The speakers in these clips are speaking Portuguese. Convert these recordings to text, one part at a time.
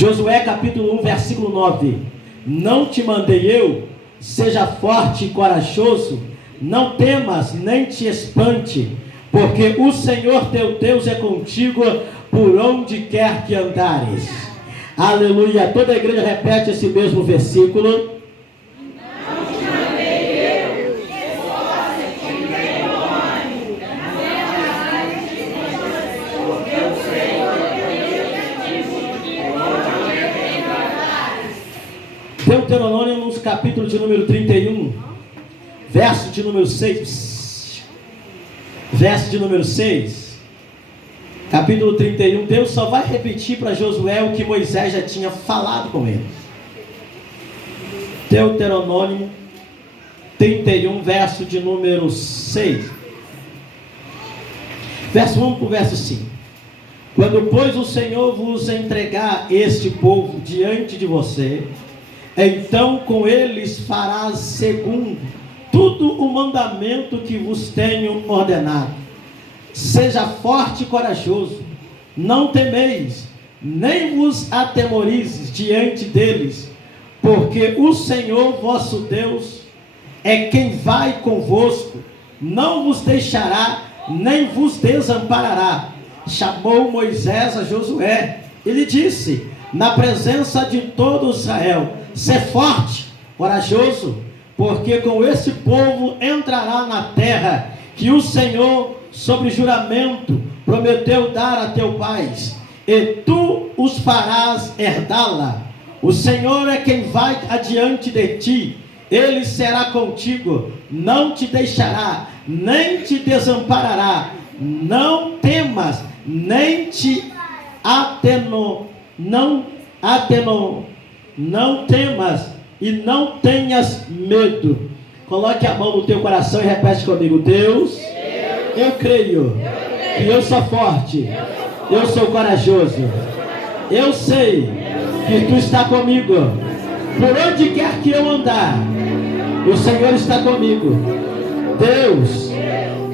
Josué capítulo 1, versículo 9. Não te mandei eu? Seja forte e corajoso, não temas nem te espante, porque o Senhor teu Deus é contigo por onde quer que andares. Aleluia. Toda a igreja repete esse mesmo versículo. Deuteronômio, capítulo de número 31, verso de número 6. Verso de número 6. Capítulo 31. Deus só vai repetir para Josué o que Moisés já tinha falado com ele. Deuteronômio 31, verso de número 6. Verso 1 para o verso 5. Quando, pois, o Senhor vos entregar este povo diante de você, então com eles farás segundo tudo o mandamento que vos tenho ordenado. Seja forte e corajoso, não temeis, nem vos atemorizes diante deles, porque o Senhor vosso Deus é quem vai convosco, não vos deixará, nem vos desamparará. Chamou Moisés a Josué, ele disse, na presença de todo Israel: sê forte, corajoso, porque com esse povo entrará na terra que o Senhor, sobre juramento, prometeu dar a teu pais, e tu os farás herdá-la. O Senhor é quem vai adiante de ti, ele será contigo, não te deixará, nem te desamparará. Não temas, nem te não temas e não tenhas medo. Coloque a mão no teu coração e repete comigo: Deus, eu creio que eu sou forte, eu sou corajoso, eu sei que tu está comigo, por onde quer que eu andar, o Senhor está comigo. Deus,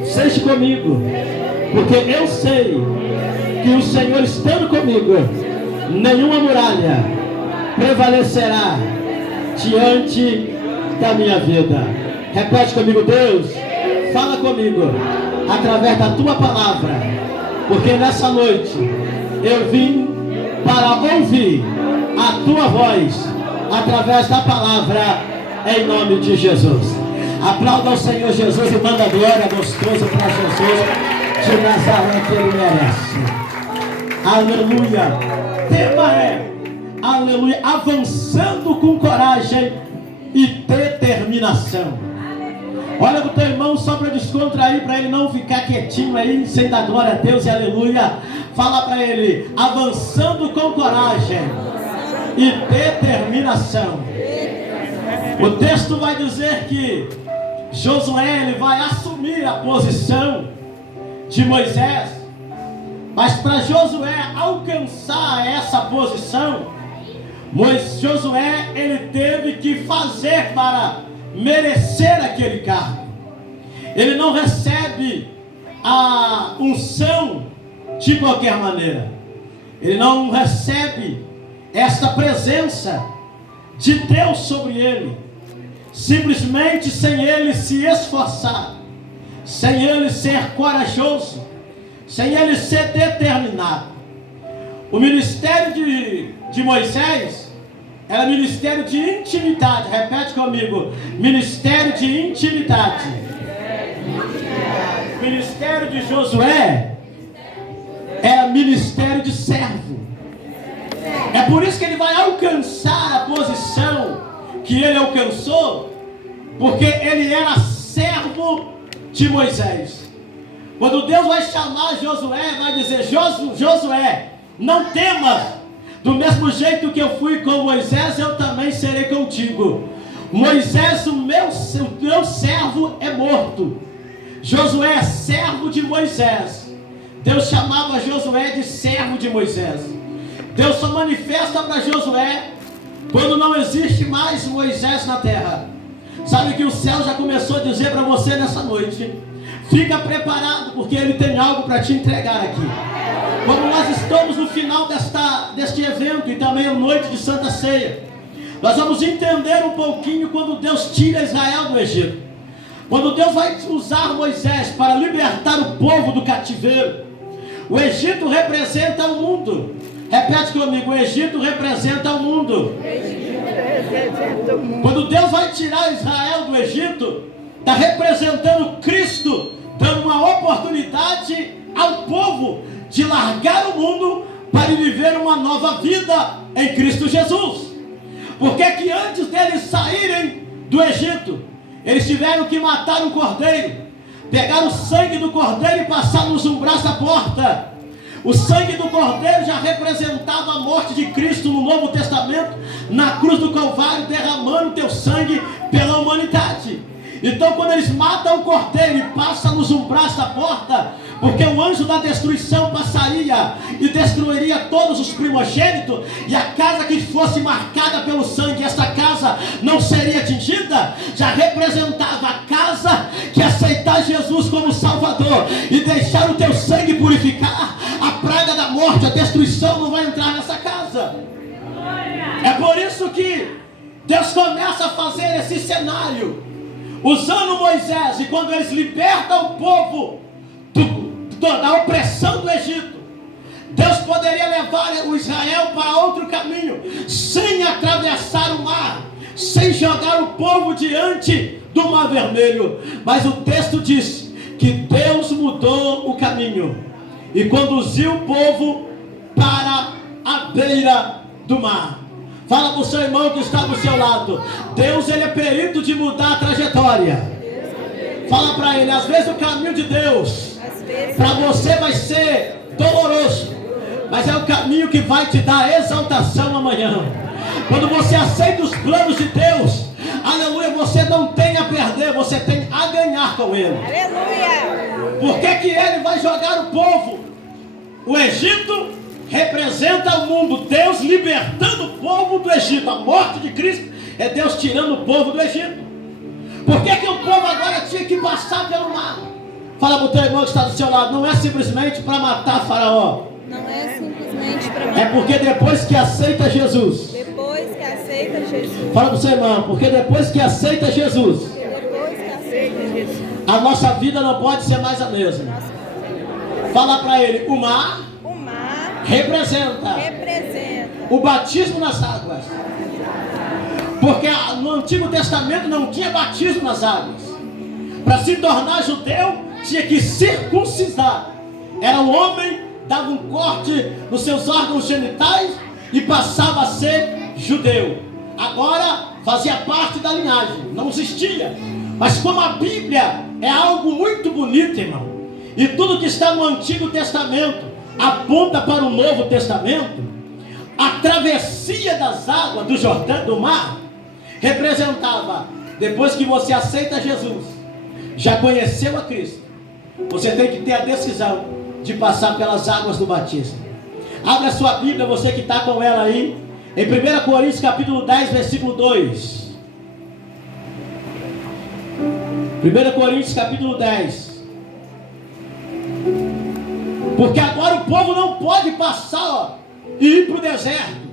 seja comigo, porque eu sei que o Senhor estando comigo, nenhuma muralha prevalecerá diante da minha vida. Repete comigo: Deus, fala comigo através da tua palavra, porque nessa noite eu vim para ouvir a tua voz através da palavra, em nome de Jesus. Aplauda ao Senhor Jesus e manda glória gostosa para Jesus de Nazaré, que ele merece. Aleluia. Tema é, aleluia, avançando com coragem e determinação. Olha para o teu irmão só para descontrair, para ele não ficar quietinho aí, sem dar glória a Deus e aleluia. Fala para ele: avançando com coragem e determinação. O texto vai dizer que Josué ele vai assumir a posição de Moisés, mas para Josué alcançar essa posição, Josué ele teve que fazer para merecer aquele cargo. Ele não recebe a unção de qualquer maneira. Ele não recebe esta presença de Deus sobre ele, simplesmente sem ele se esforçar, sem ele ser corajoso, sem ele ser determinado. O ministério de Moisés era ministério de intimidade. Repete comigo: ministério de intimidade. O ministério de Josué era ministério de servo. É por isso que ele vai alcançar a posição que ele alcançou, porque ele era servo de Moisés. Quando Deus vai chamar Josué, vai dizer: Josué, não temas, do mesmo jeito que eu fui com Moisés, eu também serei contigo. Moisés, o meu servo, é morto. Josué é servo de Moisés. Deus chamava Josué de servo de Moisés. Deus só manifesta para Josué quando não existe mais Moisés na terra. Sabe que o céu já começou a dizer para você nessa noite: Fica preparado, porque Ele tem algo para te entregar aqui. Como nós estamos no final deste evento e também a noite de Santa Ceia, nós vamos entender um pouquinho quando Deus tira Israel do Egito. Quando Deus vai usar Moisés para libertar o povo do cativeiro. O Egito representa o mundo. Repete comigo, o Egito representa o mundo. Quando Deus vai tirar Israel do Egito, está representando Cristo, dando uma oportunidade ao povo de largar o mundo para viver uma nova vida em Cristo Jesus. Porque que antes deles saírem do Egito, eles tiveram que matar um cordeiro, pegar o sangue do cordeiro e passar nos umbrais da porta. O sangue do cordeiro já representava a morte de Cristo no Novo Testamento, na cruz do Calvário, derramando teu sangue pela humanidade. Então quando eles matam o cordeiro e passam nos umbrais da porta, porque o anjo da destruição passaria e destruiria todos os primogênitos, e a casa que fosse marcada pelo sangue, essa casa não seria atingida, já representava a casa que aceitar Jesus como Salvador e deixar o teu sangue purificar, a praga da morte, a destruição não vai entrar nessa casa. É por isso que Deus começa a fazer esse cenário, usando Moisés, e quando eles libertam o povo da opressão do Egito, Deus poderia levar o Israel para outro caminho, sem atravessar o mar, sem jogar o povo diante do Mar Vermelho. Mas o texto diz que Deus mudou o caminho e conduziu o povo para a beira do mar. Fala para o seu irmão que está do seu lado: Deus, Ele é perito de mudar a trajetória. Fala para ele: às vezes o caminho de Deus para você vai ser doloroso, mas é o caminho que vai te dar exaltação amanhã. Quando você aceita os planos de Deus, aleluia, você não tem a perder, você tem a ganhar com Ele. Aleluia. Por que Ele vai jogar o povo? O Egito representa o mundo, Deus libertando o povo do Egito. A morte de Cristo é Deus tirando o povo do Egito. Por que o povo agora tinha que passar pelo mar? Fala para o teu irmão que está do seu lado: não é simplesmente para matar Faraó. Não é simplesmente para matar. É porque depois que aceita Jesus. Depois que aceita Jesus. Fala para o seu irmão: porque depois que aceita Jesus. Depois que aceita Jesus. A nossa vida não pode ser mais a mesma. Fala para ele: o mar representa o batismo nas águas. Porque no Antigo Testamento não tinha batismo nas águas. Para se tornar judeu, tinha que circuncidar. Era um homem, dava um corte nos seus órgãos genitais e passava a ser judeu. Agora fazia parte da linhagem, não existia. Mas como a Bíblia é algo muito bonito, irmão, e tudo que está no Antigo Testamento aponta para o Novo Testamento, a travessia das águas do Jordão, do mar, representava: depois que você aceita Jesus, já conheceu a Cristo, você tem que ter a decisão de passar pelas águas do batismo. Abra a sua Bíblia, você que está com ela aí, em 1 Coríntios capítulo 10, versículo 2. 1 Coríntios capítulo 10. Porque agora o povo não pode passar e ir para o deserto.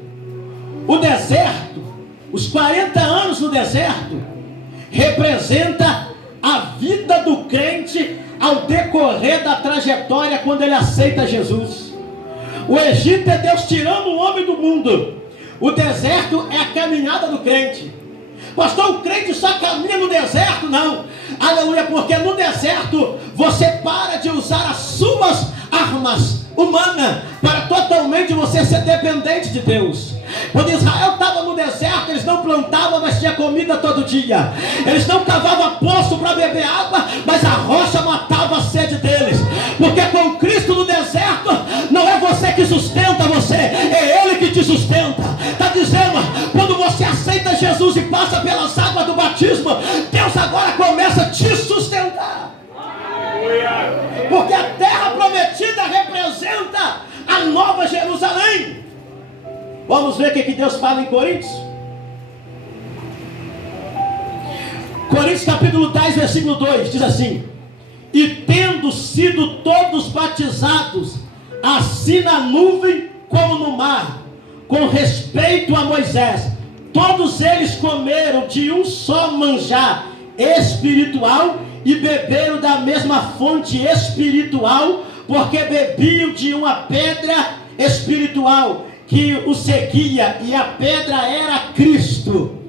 O deserto, os 40 anos no deserto, representa a vida do crente ao decorrer da trajetória quando ele aceita Jesus. O Egito é Deus tirando o homem do mundo. O deserto é a caminhada do crente. Pastor, o crente só caminha no deserto? Não. Aleluia, porque no deserto você para de usar as suas armas humanas para totalmente você ser dependente de Deus. Quando Israel estava no deserto, eles não plantavam, mas tinha comida todo dia. Eles não cavavam poço para beber água, mas a rocha matava a sede deles. Porque com Cristo no deserto, não é você que sustenta você, é Ele que te sustenta. Está dizendo, quando você aceita Jesus e passa pelas águas do batismo, Deus agora começa a te sustentar. Porque a terra prometida representa a nova Jerusalém. Vamos ver o que Deus fala em Coríntios. Coríntios capítulo 10, versículo 2, diz assim: E tendo sido todos batizados, assim na nuvem como no mar, com respeito a Moisés, todos eles comeram de um só manjar espiritual e beberam da mesma fonte espiritual, porque bebiam de uma pedra espiritual que o seguia, e a pedra era Cristo.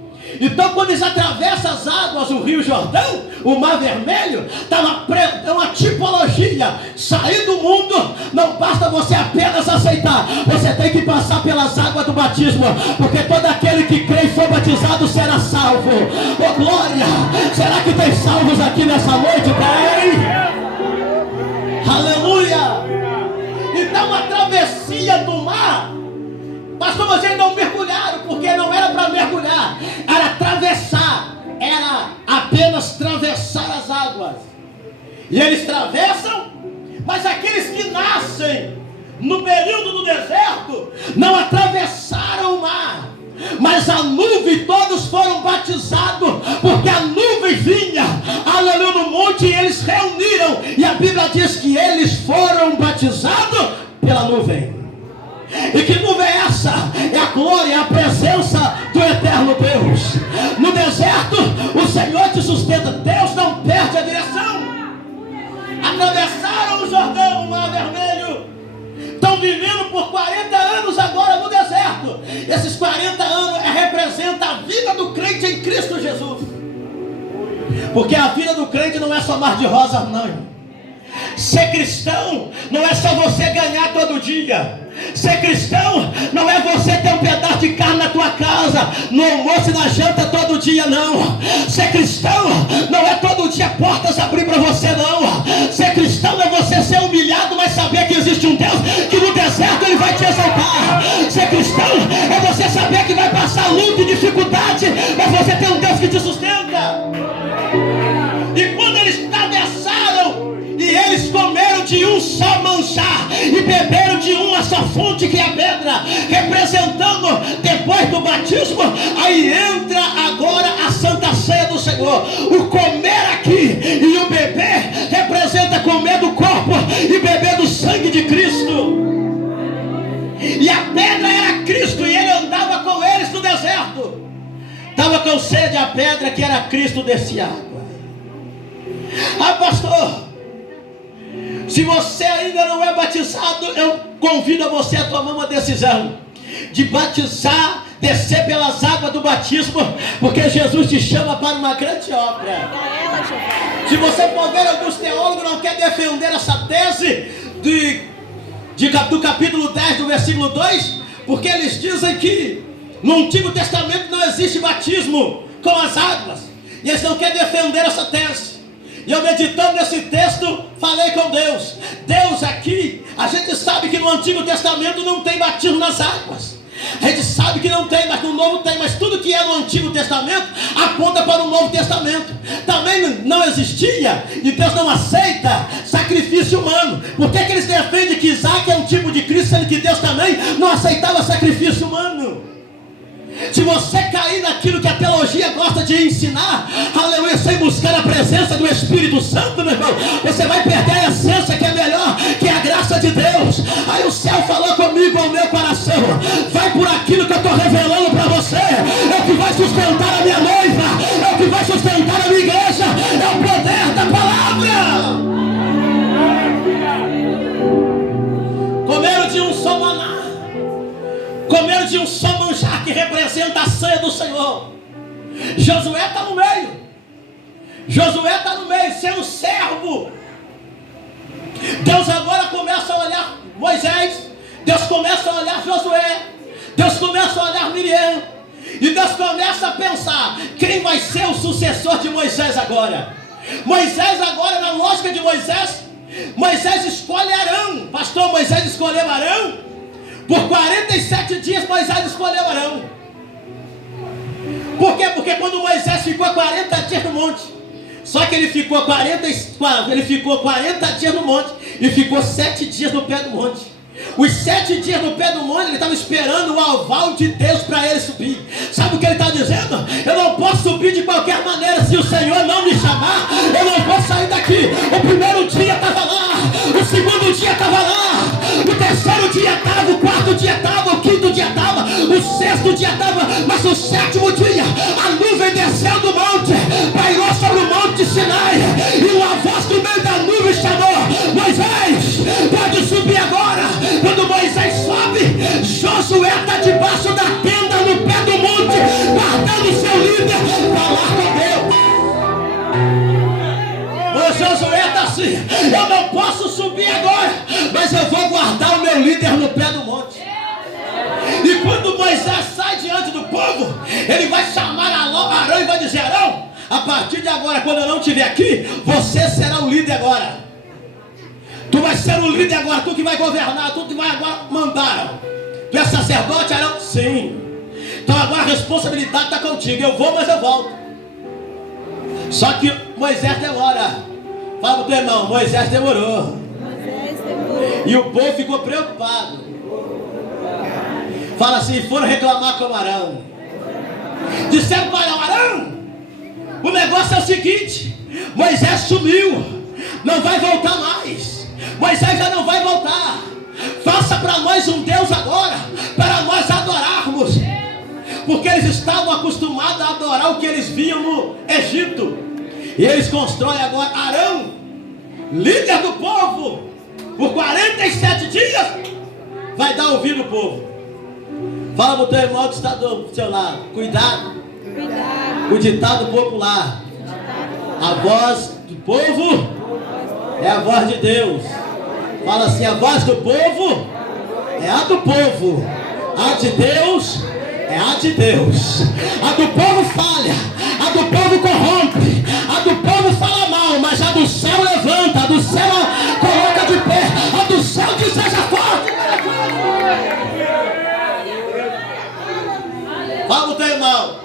Então, quando eles atravessam as águas, o Rio Jordão, o Mar Vermelho, é uma tipologia. Sair do mundo, não basta você apenas aceitar, você tem que passar pelas águas do batismo, porque todo aquele que crê e for batizado será salvo. Oh glória! Será que tem salvos aqui nessa noite? Tem! Aleluia! Então, a travessia do mar, pastor, vocês não mergulharam, porque não era para mergulhar, era atravessar, era apenas atravessar as águas. E eles atravessam, mas aqueles que nascem no período do deserto não atravessaram o mar, mas a nuvem, todos foram batizados, porque a nuvem vinha, aleluia, no monte, e eles reuniram, e a Bíblia diz que eles foram batizados pela nuvem. E que nuvem é essa? É a glória, a presença do eterno Deus. No deserto, o Senhor te sustenta. Deus não perde a direção. Atravessaram o Jordão, o Mar Vermelho. Estão vivendo por 40 anos agora no deserto. Esses 40 anos representa a vida do crente em Cristo Jesus. Porque a vida do crente não é só mar de rosas, não. Ser cristão não é só você ganhar todo dia. Ser cristão não é você ter um pedaço de carne na tua casa, no almoço e na janta todo dia, não. Ser cristão não é todo dia portas abrir para você, não. Ser cristão é você ser humilhado, mas saber que existe um Deus que no deserto Ele vai te exaltar. Ser cristão é você saber que vai passar luta e dificuldade, mas você tem um Deus que te sustenta. E quando eles atravessaram, e eles comeram de um só manjar e beberam de uma só fonte, que é a pedra, representando depois do batismo. Aí entra agora a Santa Ceia do Senhor. O comer aqui e o beber representa comer do corpo e beber do sangue de Cristo. E a pedra era Cristo, e ele andava com eles no deserto. Estava com sede, a pedra que era Cristo descia água. Ah, pastor, se você ainda não é batizado, eu convido a você a tomar uma decisão de batizar, descer pelas águas do batismo, porque Jesus te chama para uma grande obra. Se você for ver, alguns teólogos não querem defender essa tese do capítulo 10, do versículo 2, porque eles dizem que no Antigo Testamento não existe batismo com as águas, e eles não querem defender essa tese. E eu, meditando nesse texto, falei com Deus. Deus, aqui, a gente sabe que no Antigo Testamento não tem batismo nas águas. A gente sabe que não tem, mas no Novo tem. Mas tudo que é no Antigo Testamento aponta para o Novo Testamento. Também não existia, e Deus não aceita sacrifício humano. Por que eles defendem que Isaac é um tipo de Cristo, sendo que Deus também não aceitava sacrifício humano? Se você cair naquilo que a teologia gosta de ensinar, aleluia, sem buscar a presença do Espírito Santo, meu irmão, você vai perder a essência que é melhor, que é a graça de Deus. Aí o céu falou comigo ao meu coração: vai por aquilo que eu estou revelando para você. É o que vai sustentar a minha noiva, é o que vai sustentar a minha igreja, é o poder da palavra. Comeram de um só maná, comeram de um só manjar, que representa a ceia do Senhor. Josué está no meio. Josué está no meio, sendo servo. Deus agora começa a olhar Moisés. Deus começa a olhar Josué. Deus começa a olhar Miriam. E Deus começa a pensar: quem vai ser o sucessor de Moisés agora? Moisés agora, na lógica de Moisés, Moisés escolhe Arão. Pastor, Moisés escolheu Arão? Por 47 dias Moisés escolheu Arão. Por quê? Porque quando Moisés ficou 40 dias no monte, só que ele ficou 40 dias no monte e ficou 7 dias no pé do monte. Os 7 dias no pé do monte, ele estava esperando o aval de Deus para ele subir. Sabe o que ele está dizendo? Eu não posso subir de qualquer maneira. Se o Senhor não me chamar, eu não vou sair daqui. aqui. O primeiro dia estava lá, o segundo dia estava lá, o terceiro dia estava, o quarto dia estava, o quinto dia estava, o sexto dia estava, mas no sétimo dia a nuvem desceu do monte, pairou sobre o monte Sinai, e uma voz do meio da nuvem chamou: Moisés, pode subir agora. Quando Moisés sobe, Josué está debaixo da tenda no pé do monte, guardando seu líder, falar com Deus. O Josué está assim: eu não posso subir agora, mas eu vou guardar o meu líder no pé do monte. E quando Moisés sai diante do povo, ele vai chamar Arão e vai dizer: Arão, a partir de agora, quando eu não estiver aqui, você será o líder agora. Tu vai ser o líder agora, tu que vai governar, tu que vai agora mandar. Tu é sacerdote, Arão? Sim. Então agora a responsabilidade está contigo. Eu vou, mas eu volto. Só que Moisés demora. Fala pro teu irmão: Moisés demorou. E o povo ficou preocupado. Fala assim: foram reclamar com o Arão. Disseram para Arão: o negócio é o seguinte, Moisés sumiu, não vai voltar mais. Moisés já não vai voltar. Faça para nós um Deus agora, para nós adorarmos. Porque eles estavam acostumados a adorar o que eles viam no Egito. E eles constroem agora Arão, líder do povo, por 47 dias, vai dar ouvido ao povo. Fala para o teu irmão que está do seu lado: cuidado. O ditado popular: a voz do povo é a voz de Deus. Fala assim: a voz do povo é a do povo, a de Deus é a de Deus. A do povo falha, a do povo corrompe, a do povo fala mal, mas a do céu levanta, a do céu coloca de pé, a do céu diz: seja forte. Fala o teu irmão: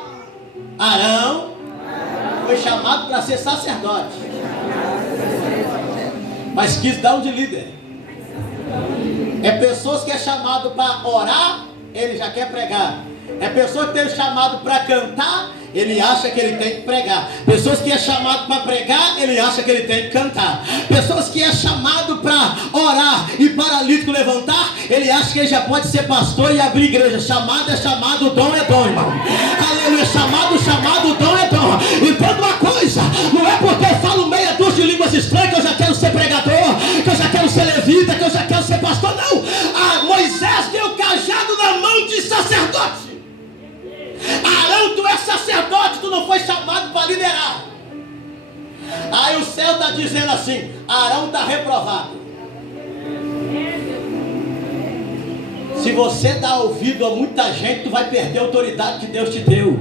Arão foi chamado para ser sacerdote, mas quis dar um de líder. É pessoas que é chamado para orar, ele já quer pregar. É pessoa que tem chamado para cantar, ele acha que ele tem que pregar. Pessoas que é chamado para pregar, ele acha que ele tem que cantar. Pessoas que é chamado para orar e paralítico levantar, ele acha que ele já pode ser pastor e abrir igreja. Chamado é chamado, o dom é dom, irmão. Aleluia, chamado, o dom é dom. Entenda uma coisa: não é porque eu falo meia dúzia de línguas estranhas que eu já quero ser pregador, que eu já quero ser levita, que eu já quero ser pastor. Não. Moisés deu o cajado na mão de sacerdote. Arão, tu é sacerdote, tu não foi chamado para liderar. Aí o céu está dizendo assim: Arão está reprovado. Se você dá ouvido a muita gente, tu vai perder a autoridade que Deus te deu.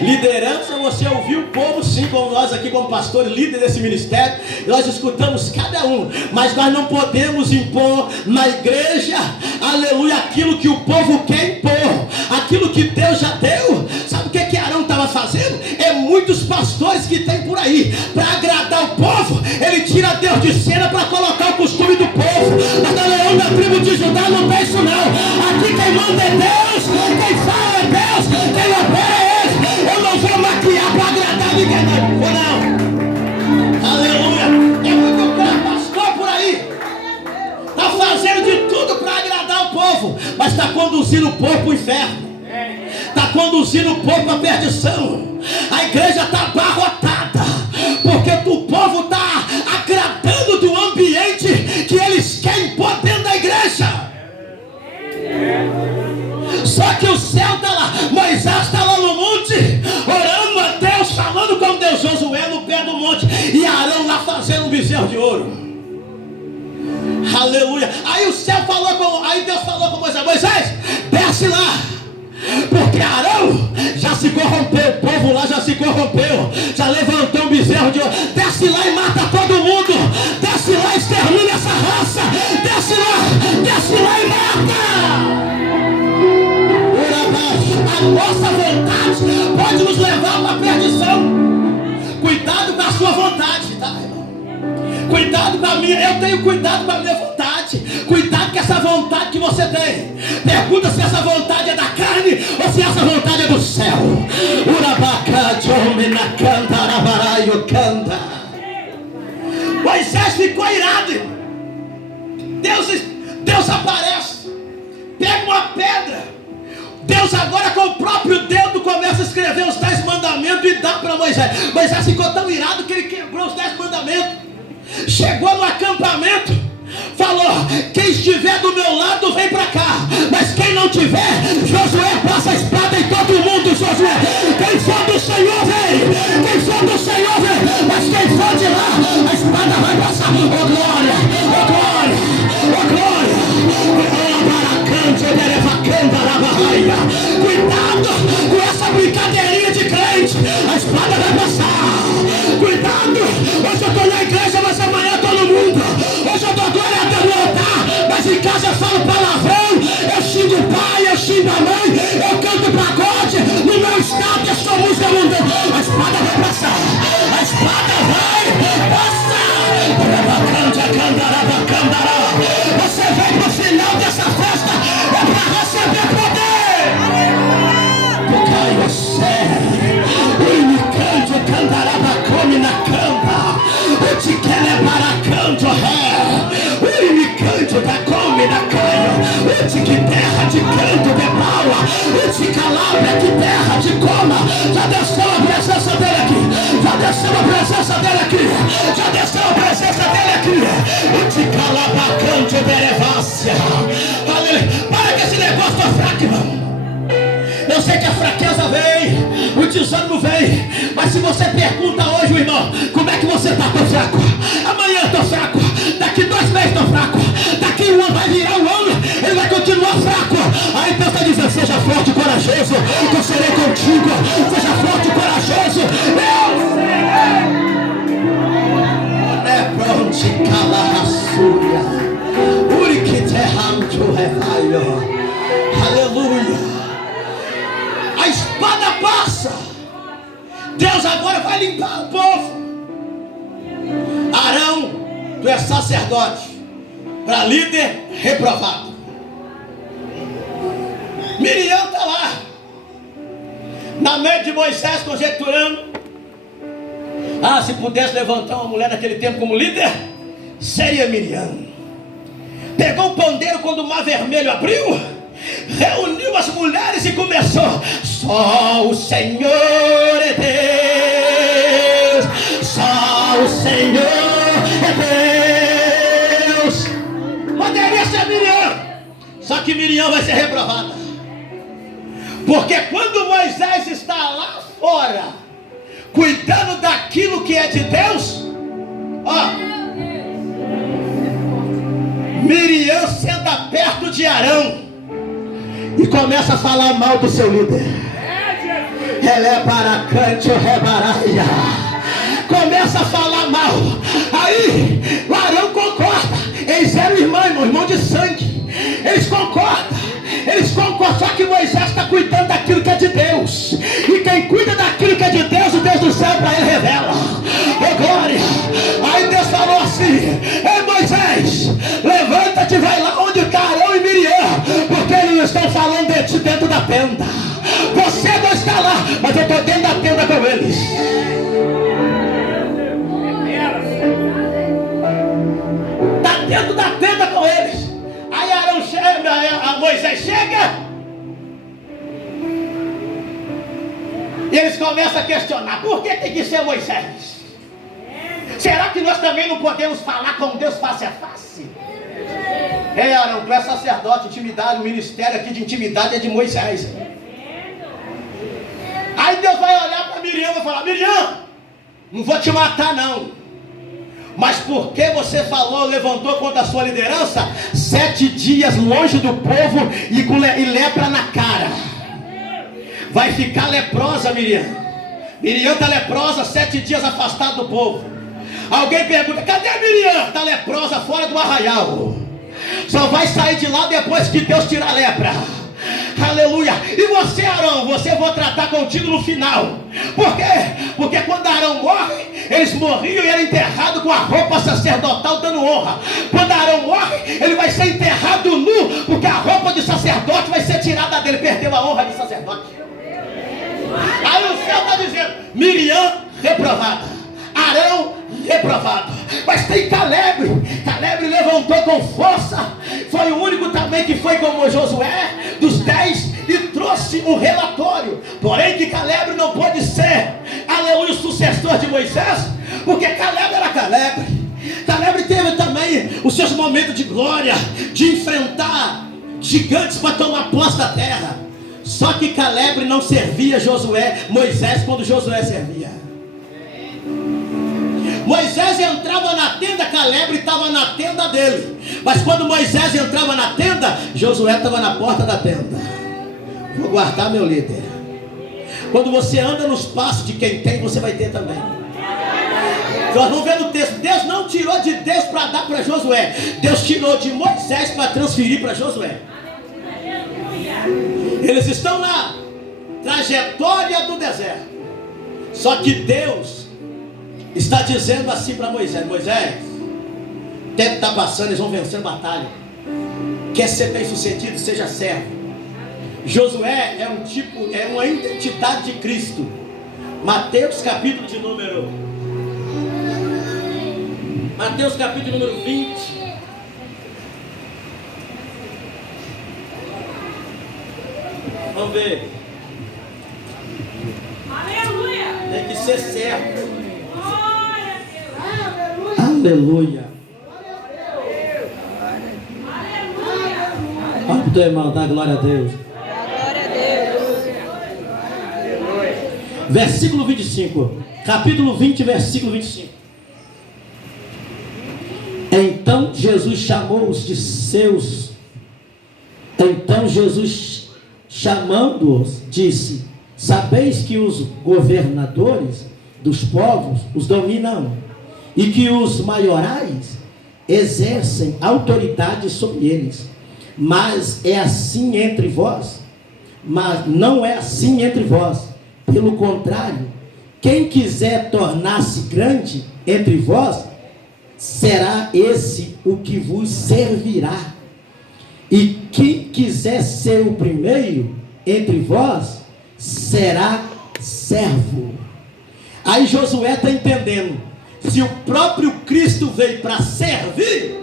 Liderança, você ouviu o povo, sim, como nós aqui como pastores, líderes desse ministério, nós escutamos cada um, mas nós não podemos impor na igreja, aleluia, aquilo que o povo quer impor, aquilo que Deus já deu. Sabe o que Arão estava fazendo? É muitos pastores que tem por aí, para agradar o povo, ele tira Deus de cena para colocar o costume do povo. Mas na Leão da tribo de Judá não tem isso não. Aqui quem manda é Deus, quem fala é Deus, quem opera é Ele. Eu não vou maquiar para agradar ninguém, não. Aleluia. É muito pastor por aí, está fazendo de tudo para agradar o povo, mas está conduzindo o povo para o inferno, está conduzindo o povo para a perdição. A igreja está abarrotada, porque o povo está agradando do ambiente que eles querem impor dentro da igreja. Só que o céu está lá, Moisés está lá no monte, orando a Deus, falando com Deus. Josué no pé do monte, e Arão lá fazendo um bezerro de ouro. Aleluia. Aí o céu falou com, aí Deus falou com Moisés: Moisés, desce lá, porque Arão já se corrompeu, o povo lá já se corrompeu, já levantou um bezerro de ouro. Desce lá e mata todo mundo, desce lá e extermina essa raça, desce lá e mata. A nossa vontade pode nos levar para a perdição. Cuidado com a sua vontade, tá, irmão? Cuidado com a minha. Eu tenho cuidado com a minha vontade. Cuidado com essa vontade que você tem. Pergunta se essa vontade é da carne ou se essa vontade é do céu. ficou irado, irmão. Deus aparece, pega uma pedra. Deus agora com o próprio dedo começa a escrever os 10 mandamentos e dá para Moisés. Moisés ficou tão irado que ele quebrou os 10 mandamentos. Chegou no acampamento, falou: quem estiver do meu lado vem para cá, mas quem não tiver, Josué, passa a espada em todo mundo. Josué, quem for do Senhor vem, quem for do Senhor vem, mas quem for de lá, a espada vai passar. Oh glória, oh glória, oh glória. Cuidado com essa brincadeirinha de crente, a espada vai passar. Cuidado, hoje eu estou na igreja, mas amanhã eu estou no mundo. Hoje eu dou glória até no altar, mas em casa eu falo palavrão, eu xingo o pai, eu xingo a mãe, eu canto pagode, no meu estado eu sou música mundana. A espada vai passar, a espada vai passar. Você vem pro final dessa festa é para receber poder. Tocar você, o imicanto cantarava come na canta, o te quer levar a canto ré, o imicanto da come na canha, o te que terra de canto de baua, o te calabra que terra de coma. Já desceu a presença dele aqui, já desceu a presença dele aqui, já desceu a presença dele aqui. O te calabra canto de relevância. Aleluia. Para que esse negócio tá fraco, irmão. Eu sei que a fraqueza vem, o desânimo vem, mas se você pergunta hoje, irmão, como é que você está? Estou fraco, amanhã estou fraco, daqui 2 meses estou fraco, daqui 1 ano vai virar 1 ano, ele vai continuar fraco. Aí Deus está dizendo: seja forte e corajoso, que eu serei contigo. Seja forte e corajoso, eu serei. É pronto, cala a súria, uri que terranto revaio. Aleluia. A espada passa. Deus agora vai limpar o povo. Arão, tu és sacerdote, para líder reprovado. Miriam está lá, na mente de Moisés, conjecturando: se pudesse levantar uma mulher naquele tempo como líder, seria Miriam. Pegou o pandeiro quando o mar vermelho abriu, reuniu as mulheres e começou: só o Senhor é Deus, só o Senhor é Deus. Poderia ser Miriam, só que Miriam vai ser reprovada, porque quando Moisés está lá fora, cuidando daquilo que é de Deus, Miriam senta perto de Arão e começa a falar mal do seu líder. Ela é para cante o rebaraia. Começa a falar mal. Aí o Arão concorda. Eles eram irmão de sangue. Eles concordam. Só que Moisés está cuidando daquilo que é de Deus. E quem cuida daquilo que é de Deus, o Deus do céu para ele revela. Oh glória. Aí Deus falou assim: ei Moisés, levanta-te e vai lá onde está Arão e Miriam, porque eles não estão falando de ti dentro da tenda. Você não está lá, mas eu estou dentro da tenda com eles. Está dentro da tenda com eles. Aí Arão chega, Moisés chega, e eles começam a questionar: por que tem que ser Moisés? Será que nós também não podemos falar com Deus face a face? Ei Arão, tu é sacerdote, intimidade, o ministério aqui de intimidade é de Moisés. Aí Deus vai olhar para Miriam e vai falar: Miriam, não vou te matar não, mas porque você falou, levantou contra a sua liderança, 7 dias longe do povo e lepra na cara, vai ficar leprosa Miriam. Miriam está leprosa, 7 dias afastada do povo. Alguém pergunta: cadê Miriam? Está leprosa fora do arraial. Só vai sair de lá depois que Deus tirar a lepra. Aleluia. E você, Arão, você vou tratar contigo no final. Por quê? Porque quando Arão morre, eles morriam e era enterrado com a roupa sacerdotal dando honra. Quando Arão morre, ele vai ser enterrado nu, porque a roupa de sacerdote vai ser tirada dele. Perdeu a honra de sacerdote. Aí o céu está dizendo: Miriam reprovada, Arão reprovado. Mas tem Caleb. Caleb levantou com força. Foi o único também que foi como Josué, dos 10, e trouxe um relatório. Porém que Caleb não pôde ser, aleluia, o sucessor de Moisés, porque Caleb era Caleb. Caleb teve também os seus momentos de glória, de enfrentar gigantes para tomar posse da terra. Só que Caleb não servia Moisés quando Josué servia. Moisés entrava na tenda, Caleb estava na tenda dele. Mas quando Moisés entrava na tenda, Josué estava na porta da tenda. Vou guardar, meu líder. Quando você anda nos passos de quem tem, você vai ter também. Nós vamos ver no texto, Deus não tirou de Deus para dar para Josué. Deus tirou de Moisés para transferir para Josué. Eles estão na trajetória do deserto. Só que Deus está dizendo assim para Moisés: Moisés, o tempo está passando, eles vão vencer a batalha. Quer ser bem sucedido, seja servo. Josué é uma identidade de Cristo. Mateus capítulo número 20. Vamos ver. Aleluia. Tem que ser servo. Glória a Deus. Aleluia. Aleluia. Fala pro teu irmão, dá glória a Deus. Glória a Deus. Versículo 25. Capítulo 20, versículo 25. Então Jesus chamou-os de seus. Então Jesus, chamando-os, disse: sabeis que os governadores dos povos os dominam, e que os maiorais exercem autoridade sobre eles. Mas é assim entre vós. Mas não é assim entre vós. Pelo contrário, quem quiser tornar-se grande entre vós, será esse o que vos servirá. E quem quiser ser o primeiro entre vós, será servo. Aí Josué está entendendo. Se o próprio Cristo veio para servir,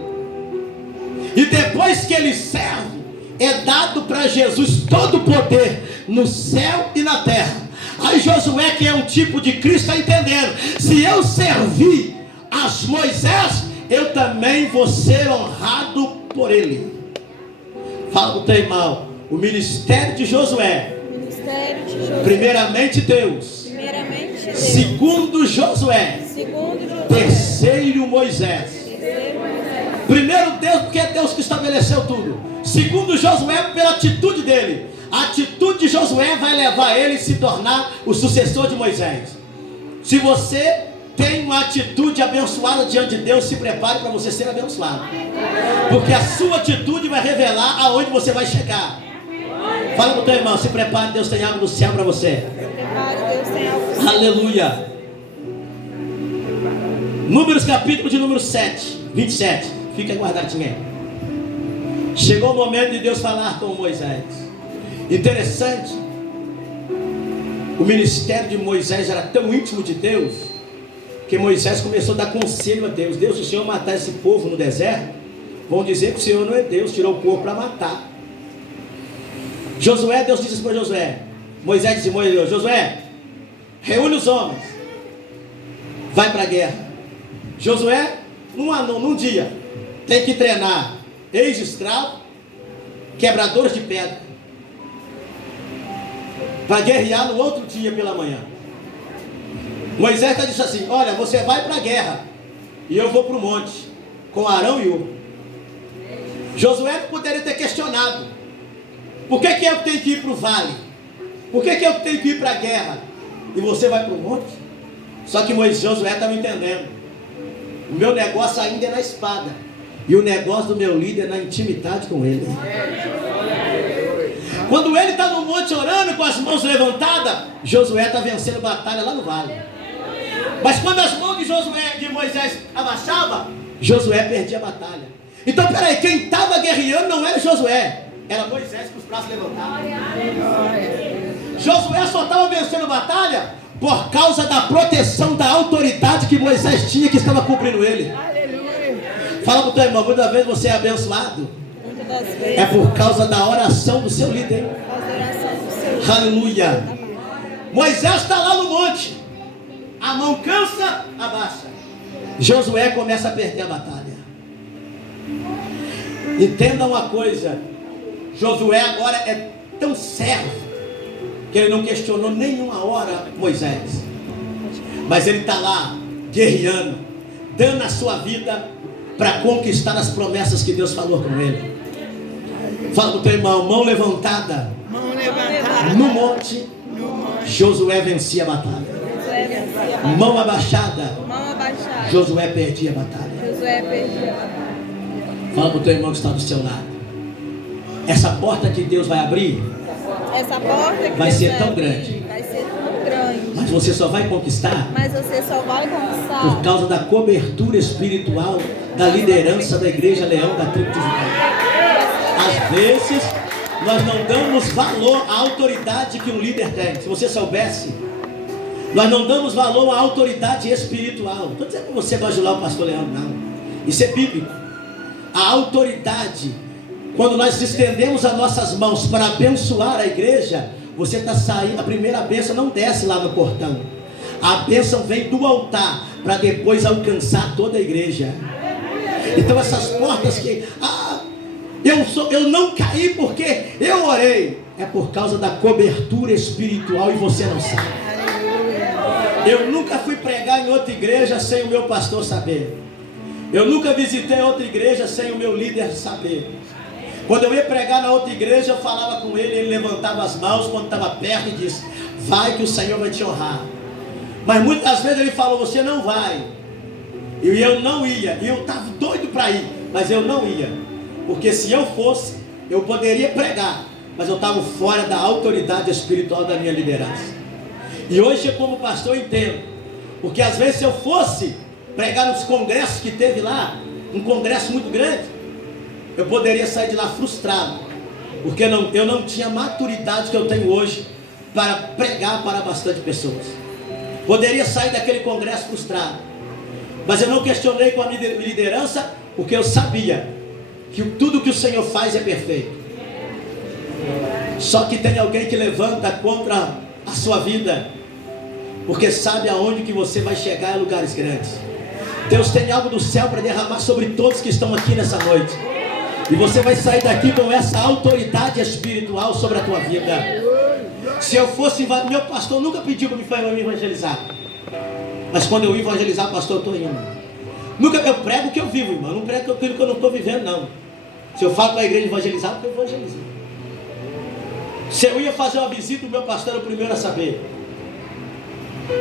e depois que ele serve, é dado para Jesus todo o poder no céu e na terra. Aí Josué, que é um tipo de Cristo, está entendendo. Se eu servir a Moisés, eu também vou ser honrado por ele. Fala para o teu irmão: o ministério de Josué, primeiramente Deus, segundo Josué, terceiro Moisés. Primeiro Deus, porque é Deus que estabeleceu tudo. Segundo Josué, pela atitude dele. A atitude de Josué vai levar ele a se tornar o sucessor de Moisés. Se você tem uma atitude abençoada diante de Deus, se prepare para você ser abençoado, porque a sua atitude vai revelar aonde você vai chegar. Fala para o teu irmão: se prepare, Deus tem algo do céu para você. Aleluia. Números capítulo de número 27. Fica guardadinho aí. Chegou o momento de Deus falar com Moisés. Interessante, o ministério de Moisés era tão íntimo de Deus, que Moisés começou a dar conselho a Deus. Deus, se o Senhor matar esse povo no deserto, vão dizer que o Senhor não é Deus, tirou o povo para matar. Josué, Deus disse para Josué, Moisés disse: Josué, reúne os homens, vai para a guerra. Josué, num dia, tem que treinar ex-escravo, quebradores de pedra, para guerrear no outro dia pela manhã. Moisés disse assim: olha, você vai para a guerra e eu vou para o monte com Arão e Hur. Josué poderia ter questionado: por que eu tenho que ir para o vale? Por que eu tenho que ir para a guerra e você vai para o monte? Só que Josué estava entendendo: o meu negócio ainda é na espada, e o negócio do meu líder é na intimidade com ele. Quando ele está no monte orando com as mãos levantadas, Josué está vencendo batalha lá no vale. Mas quando as mãos de Moisés abaixavam, Josué perdia a batalha. Então peraí, quem estava guerreando não era Josué, era Moisés com os braços levantados. Josué só estava vencendo batalha por causa da proteção, da autoridade que Moisés tinha, que estava cobrindo ele. Aleluia. Fala para o teu irmão, muitas vezes você é abençoado, Muitas das vezes. é por causa da oração do seu líder. Faz oração do seu. Aleluia. Moisés está lá no monte, a mão cansa, abaixa. Josué começa a perder a batalha. Entenda uma coisa, Josué agora é tão servo que ele não questionou nenhuma hora Moisés, mas ele está lá guerreando, dando a sua vida para conquistar as promessas que Deus falou com ele. Fala para o teu irmão, mão levantada, Mão levantada. no monte, No monte. Josué vencia a batalha. Josué vencia a batalha. Mão abaixada, Mão abaixada. Josué perdia a batalha. Josué perdia a batalha. Fala para o teu irmão que está do seu lado, essa porta que Deus vai abrir, Essa porta que vai Deus ser vai tão abrir grande. Vai ser tão grande. mas você só vai conquistar Mas você só vai conquistar por causa da cobertura espiritual da liderança da Igreja Leão da tribo de Judá. Às vezes nós não damos valor à autoridade que um líder tem. Se você soubesse, nós não damos valor à autoridade espiritual. Não estou dizendo que você vai ajudar o pastor Leão, não. Isso é bíblico. A autoridade, quando nós estendemos as nossas mãos para abençoar a igreja, você está saindo, a primeira bênção não desce lá no portão. A bênção vem do altar para depois alcançar toda a igreja. Então essas portas que eu não caí porque eu orei, é por causa da cobertura espiritual e você não sabe. Eu nunca fui pregar em outra igreja sem o meu pastor saber. Eu nunca visitei outra igreja sem o meu líder saber. Quando eu ia pregar na outra igreja, eu falava com ele, ele levantava as mãos quando estava perto e disse: vai que o Senhor vai te honrar. Mas muitas vezes ele falou: você não vai. E eu não ia. E eu estava doido para ir, mas eu não ia. Porque se eu fosse, eu poderia pregar, mas eu estava fora da autoridade espiritual da minha liderança. E hoje, como pastor, eu entendo. Porque às vezes se eu fosse pregar nos congressos que teve lá, um congresso muito grande, eu poderia sair de lá frustrado, porque eu não tinha a maturidade que eu tenho hoje para pregar para bastante pessoas. Poderia sair daquele congresso frustrado, mas eu não questionei com a minha liderança, porque eu sabia que tudo que o Senhor faz é perfeito. Só que tem alguém que levanta contra a sua vida, porque sabe aonde que você vai chegar em lugares grandes. Deus tem algo do céu para derramar sobre todos que estão aqui nessa noite. E você vai sair daqui com essa autoridade espiritual sobre a tua vida. Se eu fosse, meu pastor nunca pediu para me evangelizar. Mas quando eu evangelizar, pastor, eu estou indo. Nunca eu prego o que eu vivo, irmão. Não prego aquilo que eu não estou vivendo, não. Se eu falo para a igreja evangelizar, eu evangelizo. Se eu ia fazer uma visita, o meu pastor era o primeiro a saber.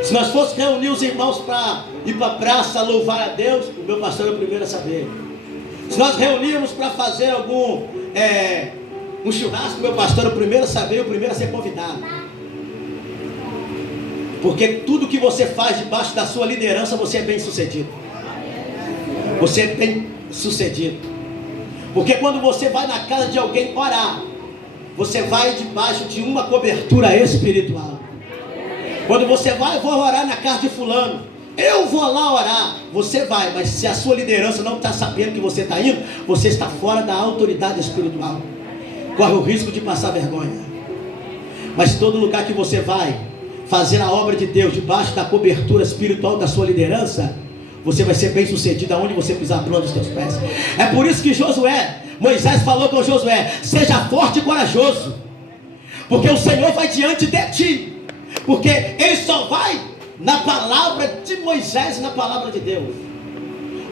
Se nós fôssemos reunir os irmãos para ir para a praça louvar a Deus, o meu pastor era o primeiro a saber. Se nós reuníamos para fazer um churrasco, o meu pastor era o primeiro a saber, o primeiro a ser convidado. Porque tudo que você faz debaixo da sua liderança, você é bem sucedido. Você é bem sucedido. Porque quando você vai na casa de alguém orar, você vai debaixo de uma cobertura espiritual. Quando você vai, eu vou orar na casa de fulano, eu vou lá orar, você vai, mas se a sua liderança não está sabendo que você está indo, você está fora da autoridade espiritual, corre o risco de passar vergonha. Mas todo lugar que você vai fazer a obra de Deus, debaixo da cobertura espiritual da sua liderança, você vai ser bem sucedido aonde você pisar plano dos seus pés. É por isso que Moisés falou com Josué: seja forte e corajoso, porque o Senhor vai diante de ti. Porque ele só vai na palavra de Moisés e na palavra de Deus.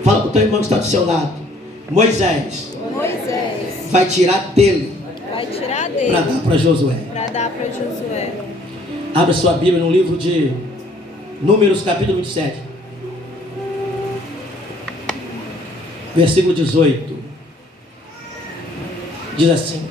Fala para o teu irmão que está do seu lado: Moisés vai tirar dele para dar para Josué. Abra sua Bíblia no livro de Números, capítulo 27, versículo 18. Diz assim: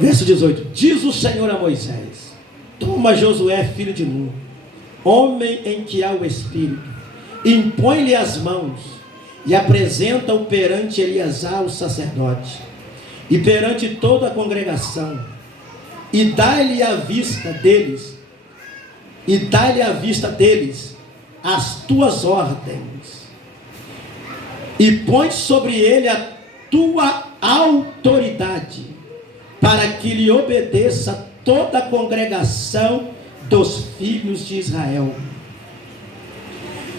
verso 18: diz o Senhor a Moisés: toma Josué, filho de Nun, homem em que há o Espírito, impõe-lhe as mãos, e apresenta-o perante Eleazar, o sacerdote, e perante toda a congregação, e dá-lhe à vista deles, as tuas ordens, e põe sobre ele a tua autoridade, para que lhe obedeça toda a congregação dos filhos de Israel.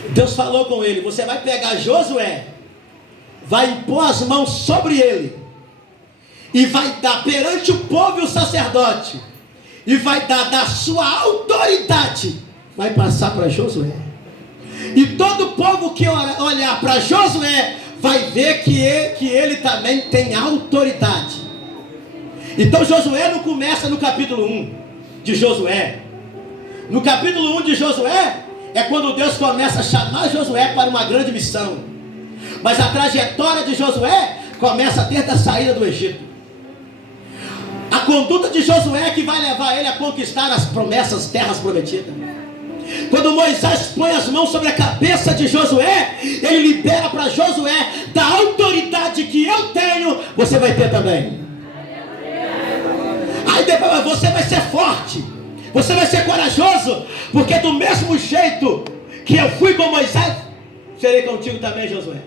Deus falou com ele: você vai pegar Josué, vai impor as mãos sobre ele, e vai dar perante o povo e o sacerdote, e vai dar da sua autoridade, vai passar para Josué. E todo o povo que olhar para Josué vai ver que ele também tem autoridade. Então Josué não começa no capítulo 1 de Josué. No capítulo 1 de Josué é quando Deus começa a chamar Josué para uma grande missão. Mas a trajetória de Josué começa desde a saída do Egito. A conduta de Josué é que vai levar ele a conquistar as promessas, terras prometidas. Quando Moisés põe as mãos sobre a cabeça de Josué, ele libera para Josué da autoridade que eu tenho, você vai ter também. Aí depois você vai ser forte, você vai ser corajoso, porque do mesmo jeito que eu fui com Moisés, serei contigo também, Josué.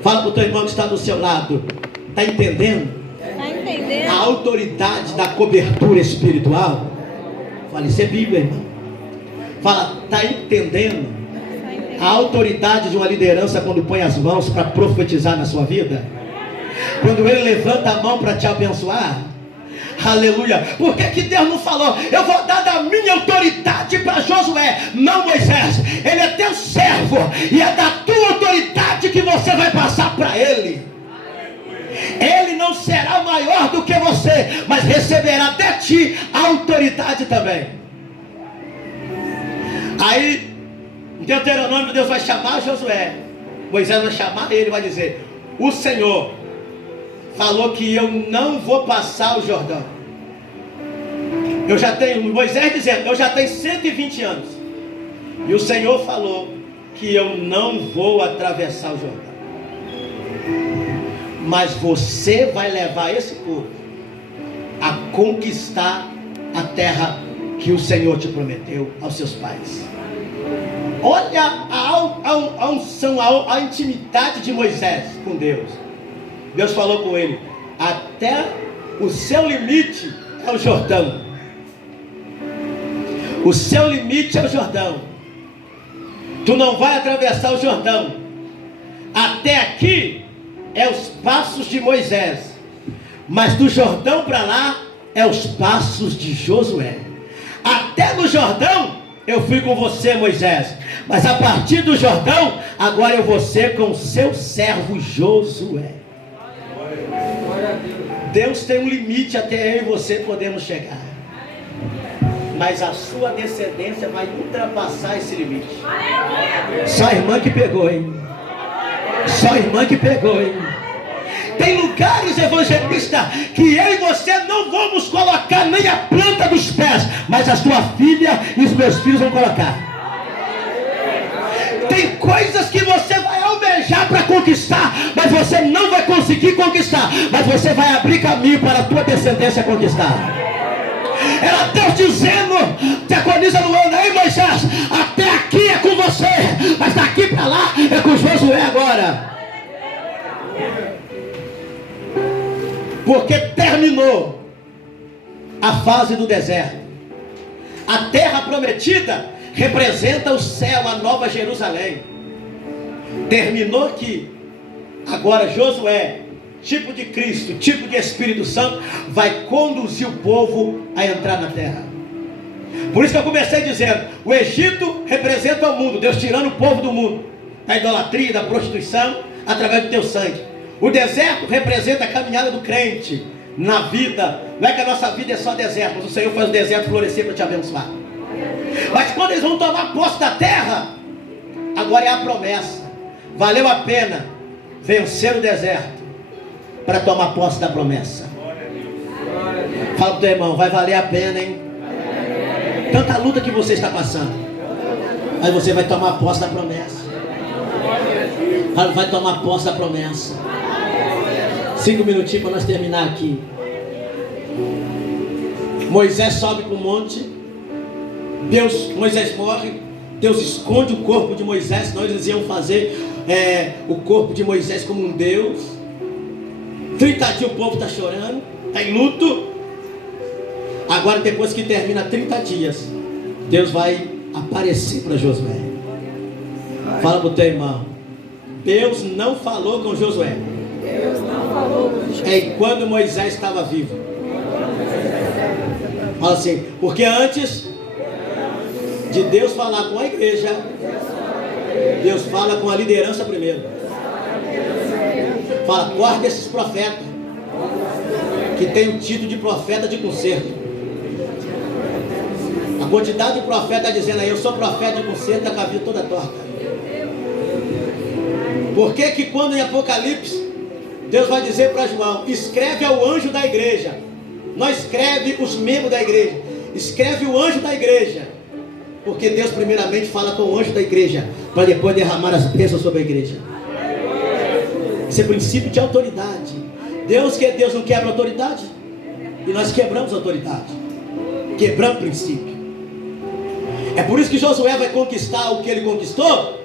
Fala para o teu irmão que está do seu lado. Está entendendo? Está entendendo? A autoridade da cobertura espiritual. Fala, isso é Bíblia, irmão. Fala, está entendendo? A autoridade de uma liderança quando põe as mãos para profetizar na sua vida. Quando ele levanta a mão para te abençoar. Aleluia. Por que Deus não falou: eu vou dar da minha autoridade para Josué? Não, Moisés, ele é teu servo, e é da tua autoridade que você vai passar para ele. Ele não será maior do que você, mas receberá de ti a autoridade também. Aí em Deuteronômio Deus vai chamar Josué, Moisés vai chamar ele e vai dizer: o Senhor falou que eu não vou passar o Jordão. Eu já tenho, Moisés dizendo, eu já tenho 120 anos. E o Senhor falou que eu não vou atravessar o Jordão. Mas você vai levar esse povo a conquistar a terra que o Senhor te prometeu aos seus pais. Olha a unção, a intimidade de Moisés com Deus. Deus falou com ele: até o seu limite é o Jordão. O seu limite é o Jordão. Tu não vai atravessar o Jordão. Até aqui é os passos de Moisés, mas do Jordão para lá é os passos de Josué. Até no Jordão eu fui com você, Moisés, mas a partir do Jordão agora eu vou ser com o seu servo Josué. Deus tem um limite até eu e você podemos chegar, mas a sua descendência vai ultrapassar esse limite. Só a irmã que pegou, hein? Só a irmã que pegou, hein? Tem lugares, evangelista, que eu e você não vamos colocar nem a planta dos pés, mas a sua filha e os meus filhos vão colocar. Tem coisas que você vai almejar para conquistar, mas você não vai conseguir conquistar, mas você vai abrir caminho para a tua descendência conquistar. Era Deus dizendo, diaconisa Luana: ei Moisés, até aqui é com você, mas daqui para lá é com Josué agora. Porque terminou a fase do deserto. A terra prometida representa o céu, a nova Jerusalém. Terminou que agora Josué, tipo de Cristo, tipo de Espírito Santo, vai conduzir o povo a entrar na terra. Por isso que eu comecei dizendo: o Egito representa o mundo, Deus tirando o povo do mundo, da idolatria, da prostituição, através do teu sangue. O deserto representa a caminhada do crente na vida. Não é que a nossa vida é só deserto, mas o Senhor faz o deserto florescer para te abençoar. Mas quando eles vão tomar posse da terra, agora é a promessa. Valeu a pena vencer o deserto para tomar posse da promessa. Fala para o teu irmão: vai valer a pena, hein? Tanta luta que você está passando, aí você vai tomar posse da promessa. Ela vai tomar posse da promessa. 5 minutinhos para nós terminar aqui. Moisés sobe para o monte. Moisés morre. Deus esconde o corpo de Moisés, senão eles iam fazer o corpo de Moisés como um Deus. 30 dias o povo está chorando, está em luto. Agora depois que termina 30 dias, Deus vai aparecer para Josué. Fala para o teu irmão: Deus não falou com Josué. Deus não falou com Josué. Enquanto Moisés estava vivo. Fala assim: porque antes de Deus falar com a igreja, Deus fala com a liderança primeiro. Fala: guarda esses profetas que tem o título de profeta de conserto. A quantidade de profeta dizendo aí: eu sou profeta de conserto, está com a vida toda torta. Por que que quando em Apocalipse Deus vai dizer para João: escreve ao anjo da igreja? Não escreve os membros da igreja, escreve o anjo da igreja. Porque Deus primeiramente fala com o anjo da igreja, para depois derramar as bênçãos sobre a igreja. Esse é princípio de autoridade. Deus não quebra autoridade, e nós quebramos a autoridade, quebramos o princípio. É por isso que Josué vai conquistar o que ele conquistou,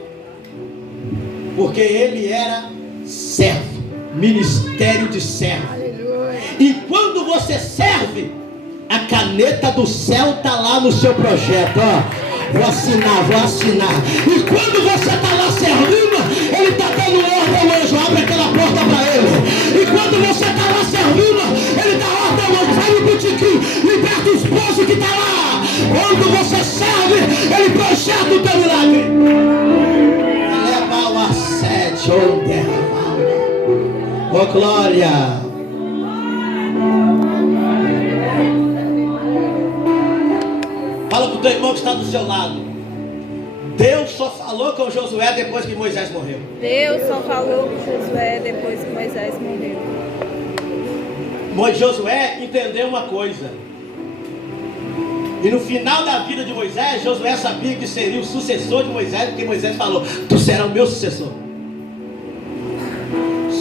porque ele era servo, ministério de servo. E quando você serve, a caneta do céu está lá no seu projeto. Vou assinar. E quando você está lá servindo, ele está dando ordem ao anjo: abre aquela porta para ele. E quando você está lá servindo, ele dá ordem ao anjo: vai no botequim, liberta o esposo que está lá. Quando você serve, ele projeta o teu milagre. Leva o assédio, ou derrama. Oh glória. Fala para o teu irmão que está do seu lado: Deus só falou com Josué depois que Moisés morreu. Deus só falou com Josué depois que Moisés morreu. Josué entendeu uma coisa. E no final da vida de Moisés, Josué sabia que seria o sucessor de Moisés, porque Moisés falou: tu serás o meu sucessor.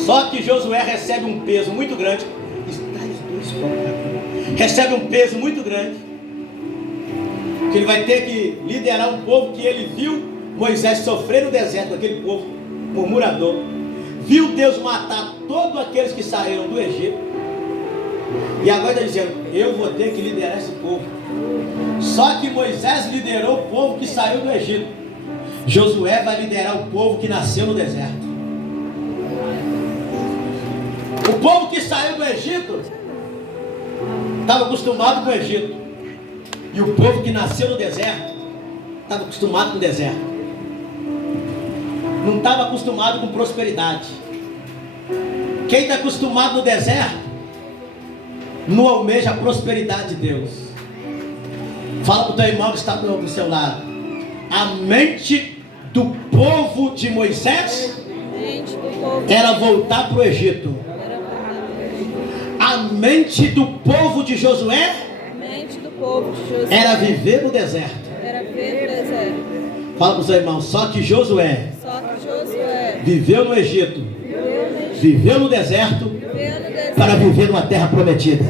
Só que Josué recebe um peso muito grande. Recebe um peso muito grande, que ele vai ter que liderar um povo que ele viu Moisés sofrer no deserto, aquele povo murmurador. Viu Deus matar todos aqueles que saíram do Egito. E agora está dizendo: eu vou ter que liderar esse povo. Só que Moisés liderou o povo que saiu do Egito. Josué vai liderar o povo que nasceu no deserto. O povo que saiu do Egito estava acostumado com o Egito. E o povo que nasceu no deserto estava acostumado com o deserto. Não estava acostumado com prosperidade. Quem está acostumado no deserto não almeja a prosperidade de Deus. Fala para o teu irmão que está do seu lado: a mente do povo de Moisés era voltar para o Egito. A mente do povo de Josué era viver no deserto. Fala para o seu irmão: só que Josué viveu no Egito, viveu no deserto, para viver numa terra prometida.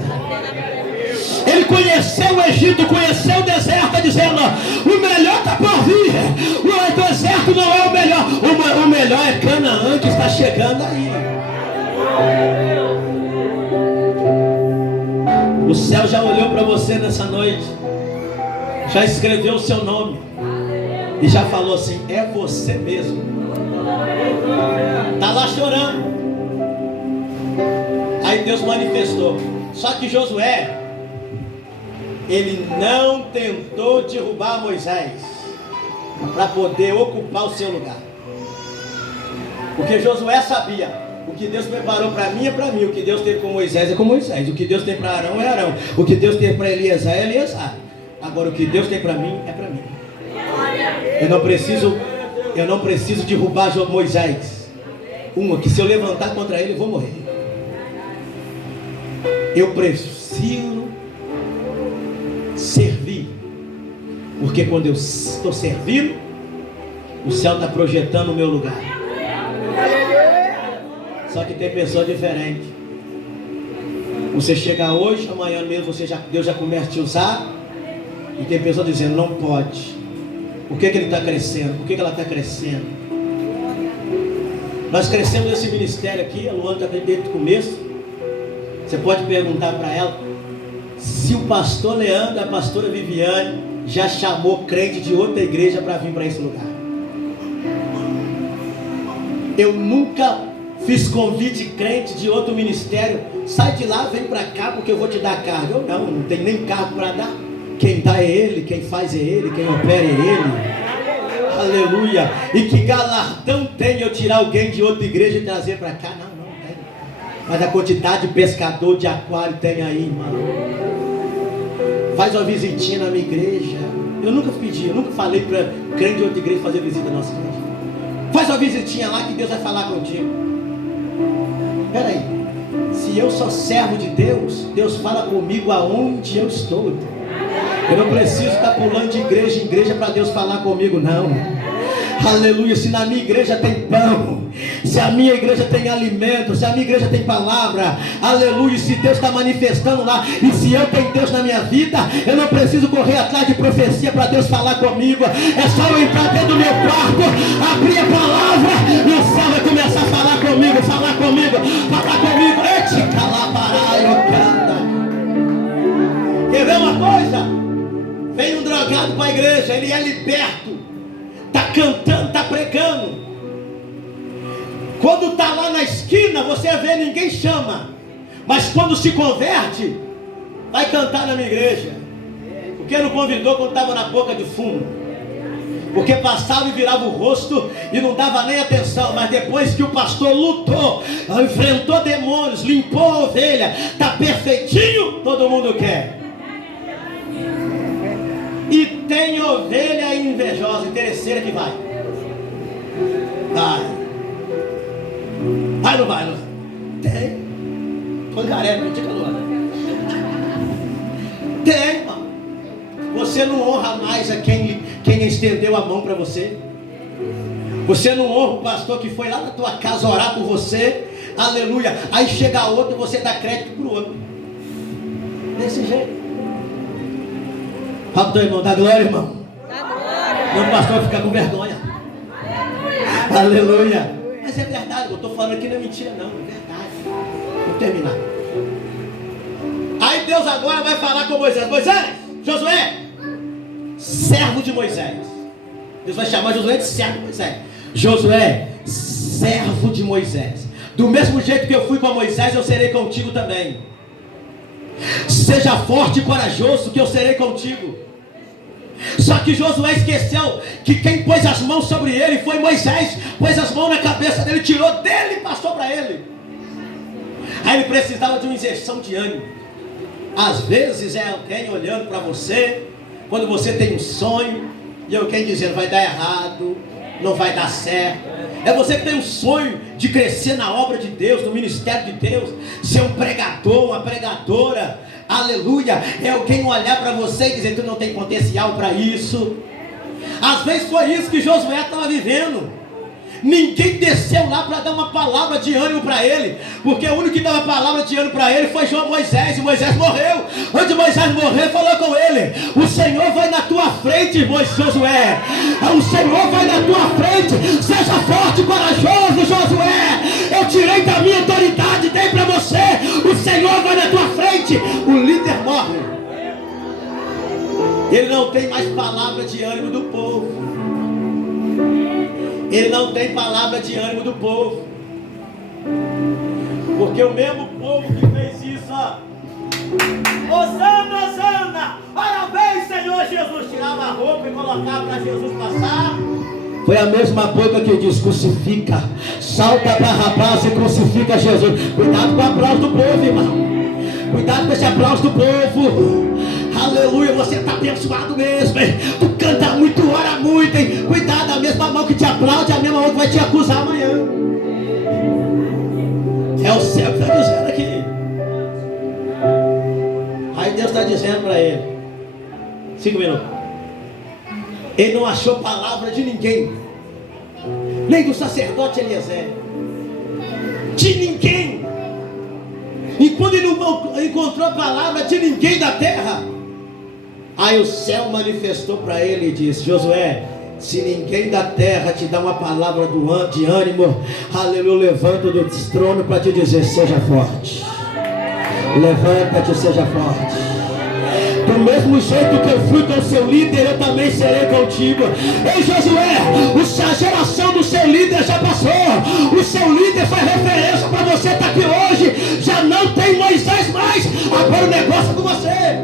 Ele conheceu o Egito, conheceu o deserto, dizendo: o melhor está por vir. O deserto não é o melhor. O melhor é Canaã, que está chegando aí. O céu já olhou para você nessa noite, já escreveu o seu nome e já falou assim: é você mesmo. Está lá chorando. Aí Deus manifestou. Só que Josué, ele não tentou derrubar Moisés para poder ocupar o seu lugar. Porque Josué sabia: o que Deus preparou para mim é para mim. O que Deus teve com Moisés é com Moisés. O que Deus tem para Arão é Arão. O que Deus tem para Eliasar é Eliasar. Agora o que Deus tem para mim é para mim. Eu não preciso derrubar Moisés. Que se eu levantar contra ele eu vou morrer. Eu preciso servir. Porque quando eu estou servindo, o céu está projetando o meu lugar. Só que tem pessoa diferente. Você chega hoje, amanhã mesmo Deus já começa a te usar. E tem pessoa dizendo, não pode. Por que ele está crescendo? Por que ela está crescendo? Nós crescemos nesse ministério aqui, a Luana está desde o começo. Você pode perguntar para ela se o pastor Leandro e a pastora Viviane já chamou crente de outra igreja para vir para esse lugar. Eu nunca fiz convite crente de outro ministério. Sai de lá, vem para cá porque eu vou te dar cargo. Eu não tenho nem cargo para dar. Quem dá é Ele, quem faz é Ele, quem opera é Ele. Aleluia. E que galardão tem eu tirar alguém de outra igreja e trazer para cá? Não tem. Mas a quantidade de pescador de aquário tem aí, irmão. Faz uma visitinha na minha igreja. Eu nunca pedi, eu nunca falei para crente de outra igreja fazer visita na nossa igreja. Faz uma visitinha lá que Deus vai falar contigo. Peraí, se eu sou servo de Deus, Deus fala comigo aonde eu estou. Eu não preciso estar pulando de igreja em igreja para Deus falar comigo, não. Aleluia, se na minha igreja tem pão, se a minha igreja tem alimento, se a minha igreja tem palavra, aleluia, se Deus está manifestando lá, e se eu tenho Deus na minha vida, eu não preciso correr atrás de profecia para Deus falar comigo. É só eu entrar dentro do meu quarto, abrir a palavra, e o céu vai começar a falar comigo, falar comigo, falar comigo. Quer ver uma coisa? Vem um drogado para a igreja, ele é liberto, está cantando, está pregando. Quando está lá na esquina, você vê, ninguém chama. Mas quando se converte, vai cantar na minha igreja. Porque não convidou quando estava na boca de fumo. Porque passava e virava o rosto e não dava nem atenção. Mas depois que o pastor lutou, enfrentou demônios, limpou a ovelha, está perfeitinho, todo mundo quer. E tem ovelha invejosa, interesseira que vai. Vai. Vai ou não vai? Não? Tem. Pangaré, não diga Luana. Tem, irmão. Você não honra mais a quem estendeu a mão para você. Você não honra o pastor que foi lá na tua casa orar por você. Aleluia. Aí chega outro e você dá crédito para o outro. Desse jeito. Fala pro teu irmão, dá glória, irmão. Dá glória. Não, o pastor vai ficar com vergonha. Aleluia. Mas é verdade, eu estou falando aqui não é mentira não, é verdade. Vou terminar. Aí Deus agora vai falar com Moisés. Moisés, Josué, servo de Moisés. Deus vai chamar Josué de servo de Moisés. Josué, servo de Moisés. Do mesmo jeito que eu fui com Moisés, eu serei contigo também. Seja forte e corajoso, que eu serei contigo. Só que Josué esqueceu que quem pôs as mãos sobre ele foi Moisés. Pôs as mãos na cabeça dele, tirou dele e passou para ele. Aí ele precisava de uma injeção de ânimo. Às vezes é alguém olhando para você, quando você tem um sonho, e alguém dizendo vai dar errado, não vai dar certo. É você que tem um sonho de crescer na obra de Deus, no ministério de Deus, ser um pregador, uma pregadora, aleluia. É alguém olhar para você e dizer, tu não tem potencial para isso. Às vezes foi isso que Josué estava vivendo. Ninguém desceu lá para dar uma palavra de ânimo para ele, porque o único que dava palavra de ânimo para ele foi Moisés, e Moisés morreu. Onde Moisés morreu, falou com ele, o Senhor vai na tua frente, Josué. O Senhor vai na tua frente. Seja forte e corajoso, Josué. Eu tirei da minha autoridade, dei para você. O Senhor vai na tua frente. O líder morre. Ele não tem mais palavra de ânimo do povo. Ele não tem palavra de ânimo do povo. Porque o mesmo povo que fez isso, ó, Osana, Osana, parabéns, Senhor Jesus, tirava a roupa e colocava para Jesus passar. Foi a mesma boca que diz, crucifica, salta para rapaz e crucifica Jesus. Cuidado com o aplauso do povo, irmão. Cuidado com esse aplauso do povo. Aleluia, você está abençoado mesmo, hein? Tu canta muito, ora muito, hein? Cuidado, a mesma mão que te aplaude, a mesma mão que vai te acusar amanhã. É o céu que está dizendo aqui. Aí Deus está dizendo para ele, 5 minutos. Ele não achou palavra de ninguém. nem do sacerdote Eliezer, de ninguém. E quando ele não encontrou a palavra de ninguém da terra, aí o céu manifestou para ele e disse: Josué, se ninguém da terra te dá uma palavra de ânimo, aleluia, levanta do trono para te dizer: seja forte. Levanta-te, seja forte. Do mesmo jeito que eu fui com o seu líder, eu também serei contigo. Ei, Josué, a geração do seu líder já passou. O seu líder foi referência para você estar aqui hoje. Já não tem Moisés mais. Agora o negócio é com você.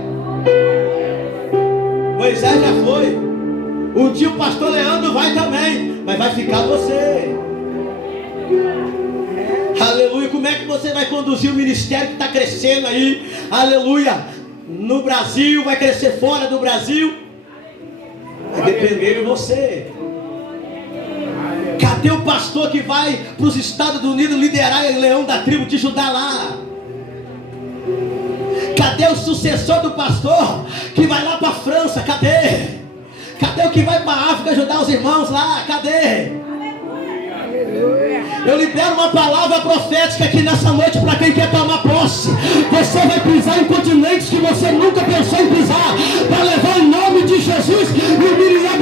Moisés já foi. Um dia o pastor Leandro vai também, mas vai ficar você. Aleluia. Como é que você vai conduzir o ministério que está crescendo aí? Aleluia. No Brasil, vai crescer fora do Brasil? Vai depender de você. Cadê o pastor que vai para os Estados Unidos liderar o leão da tribo de Judá lá? Cadê o sucessor do pastor que vai lá para a França? Cadê? Cadê o que vai para a África ajudar os irmãos lá? Cadê? Eu libero uma palavra profética aqui nessa noite para quem quer tomar posse. Você vai pisar em continentes que você nunca pensou em pisar, para levar o nome de Jesus e humilhar